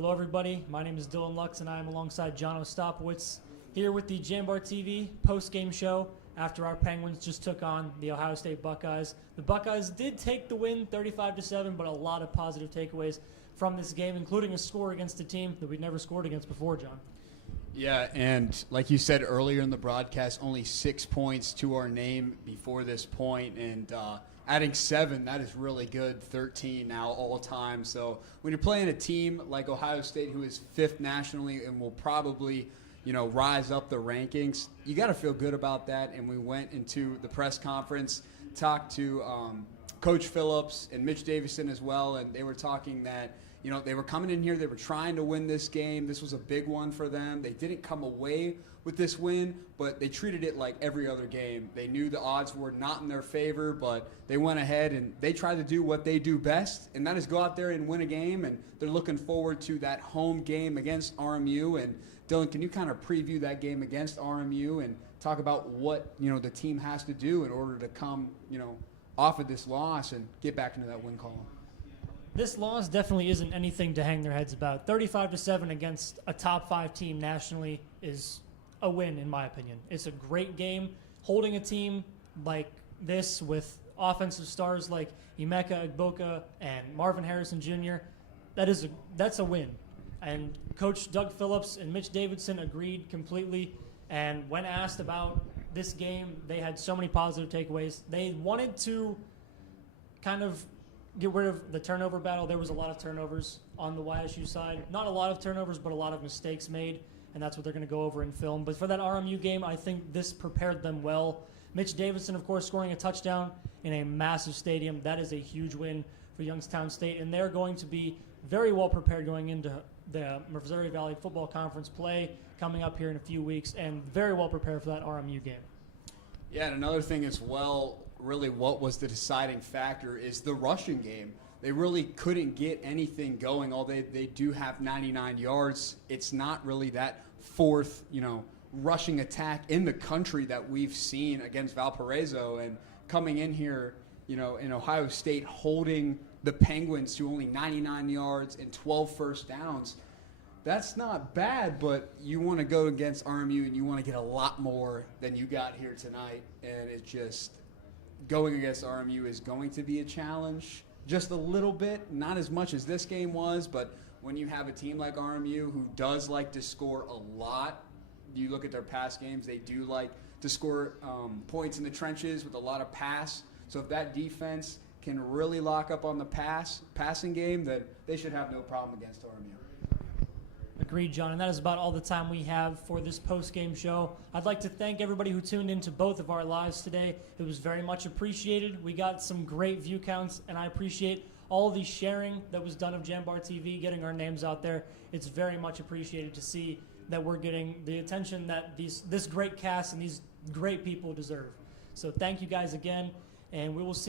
Hello, everybody. My name is Dylan Lux, and I am alongside John Ostapowitz here with the JambarTV post-game show after our Penguins just took on the Ohio State Buckeyes. The Buckeyes did take the win 35-7, but a lot of positive takeaways from this game, including a score against a team that we'd never scored against before, John. Yeah, and like you said earlier in the broadcast, only 6 points to our name before this point, and adding 7, that is really good. 13 now all time. So when you're playing a team like Ohio State, who is 5th nationally and will probably, rise up the rankings, you got to feel good about that. And we went into the press conference, talked to Coach Phillips and Mitch Davison as well, and they were talking that they were coming in here, they were trying to win this game. This was a big one for them. They didn't come away with this win, but they treated it like every other game. They knew the odds were not in their favor, but they went ahead and they tried to do what they do best, and that is go out there and win a game, and they're looking forward to that home game against RMU. And Dylan, can you kind of preview that game against RMU and talk about what the team has to do in order to come off of this loss and get back into that win column? This loss definitely isn't anything to hang their heads about. 35-7 against a top 5 team nationally is a win, in my opinion. It's a great game. Holding a team like this with offensive stars like Emeka Egboka and Marvin Harrison Jr., that's a win. And Coach Doug Phillips and Mitch Davidson agreed completely. And when asked about this game, they had so many positive takeaways. They wanted to kind of get rid of the turnover battle. There was a lot of turnovers on the YSU side. Not a lot of turnovers, but a lot of mistakes made, and that's what they're going to go over in film. But for that RMU game, I think this prepared them well. Mitch Davidson, of course, scoring a touchdown in a massive stadium. That is a huge win for Youngstown State, and they're going to be very well prepared going into the Missouri Valley Football Conference play coming up here in a few weeks, and very well prepared for that RMU game. Yeah, and another thing as well, really what was the deciding factor is the rushing game. They really couldn't get anything going. Although they do have 99 yards, it's not really that fourth, rushing attack in the country that we've seen against Valparaiso. And coming in here, in Ohio State, holding the Penguins to only 99 yards and 12 first downs, that's not bad, but you want to go against RMU and you want to get a lot more than you got here tonight. And it's just going against RMU is going to be a challenge, just a little bit, not as much as this game was, but when you have a team like RMU who does like to score a lot, you look at their past games, they do like to score points in the trenches with a lot of pass. So if that defense can really lock up on the passing game, then they should have no problem against RMU. Agreed, John, and that is about all the time we have for this post-game show. I'd like to thank everybody who tuned into both of our lives today. It was very much appreciated. We got some great view counts, and I appreciate all the sharing that was done of JambarTV, getting our names out there. It's very much appreciated to see that we're getting the attention that this great cast and these great people deserve. So thank you guys again, and we will see